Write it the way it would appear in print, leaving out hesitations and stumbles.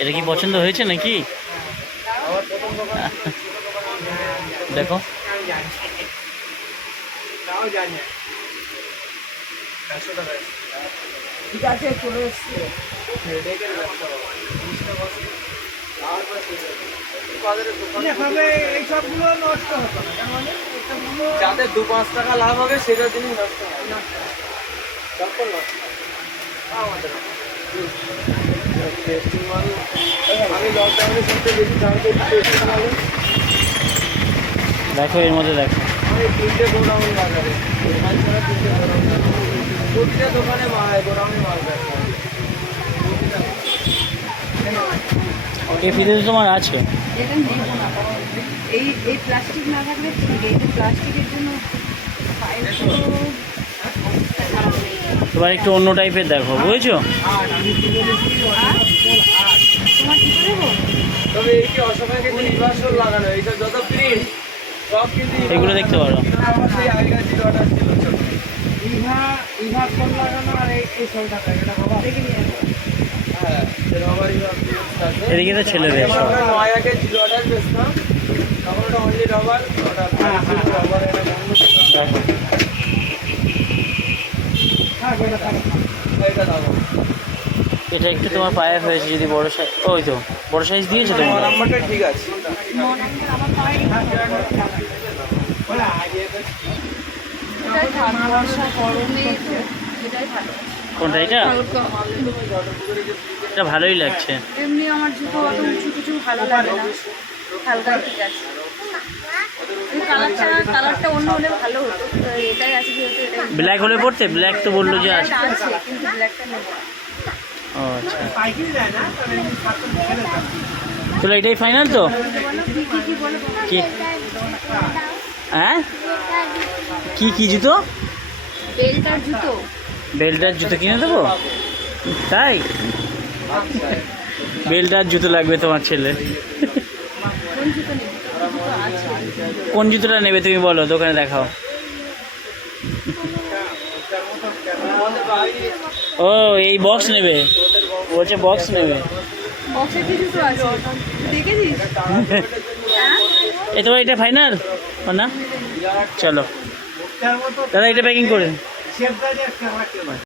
এটা কি পছন্দ হয়েছে নাকি? দেখো ঠিক আছে, চলে এসছে। এইসবগুলো নষ্ট হতো না, যাতে 2-5 টাকা লাভ হবে সেটার জন্য নষ্ট হয় না। আমি লকডাউনে সবচেয়ে বেশি দাম দেখো এর মধ্যে দেখো আমি 3টে গোডাউন বাজারে, প্রতিটা দোকানে গোডাউনে মাল ব্যবসা। এই ফিতে তোমার আছে? এটা নেব না, কারণ এই প্লাস্টিক না থাকলে ঠিক, এই যে প্লাস্টিকের জন্য এবার একটু অন্য টাইপের দেখো, বুঝেছো? তোমার কি দেবো? তবে এই যে অশোকাকে যে ইভার্সল লাগানো, এইসব যত প্রিন্ট সব কিন্তু এগুলো দেখতে পারো। আমার সেই আগেকার ছিল, অর্ডার ছিল ছোট ইভার্সল লাগানো। আর এই সোলটা এটা বাবা দেখে নিয়ে আসো। হ্যাঁ, রবার ইভার্সল আছে। এদিকে তো ছেলেদের সব। আমরা নয়াকে ছিল অর্ডার বেচতাম, তখন ওটা অনলি রবার, ওটা রবার এটা বন্ধ ছিল। দেখো এটা দাও। এটা একটু তোমার পায়ে হয়েছে, যদি বড় সাইজ, ওই তো বড় সাইজ দিয়েছে তো। নাম্বারটা ঠিক আছে। আমার পায়ে এটাই ভালো, বর্ষা গরমে তো এটাই ভালো। কোনটা এটা? হালকা এটা ভালোই লাগছে। এমনি আমার জুতো অত উঁচু কিছু ভালো লাগে না, হালকাই ঠিক আছে। এই কালারটা অন্য হলে ভালো হতো, তো এটাই আছে যেহেতু এটাই। ব্ল্যাক হলে পড়তে? ব্ল্যাক তো বললো যে আছে। আছে কিন্তু ব্ল্যাকটা নেব না। ও আচ্ছা, তাহলে এটাই ফাইনাল তো? বলো কি বলো কি? হ্যাঁ, কি কি জুতো? বেল্টার জুতো। বেল্টার জুতো কিনে দেবো? তাই? বেল্টার জুতো লাগবে তোমার ছেলে? কোন জুতো নেবে? জুতো আছে। কোন জুতোটা নেবে তুমি বলো, দোকানে দেখাও। ও এই বক্স নেবে, বলছে বক্স নেবে। বক্সে কি জুতো আছে দেখেছিস? হ্যাঁ, এই তোমার এটা ফাইনাল না? চলো দাদা, এটা প্যাকিং করে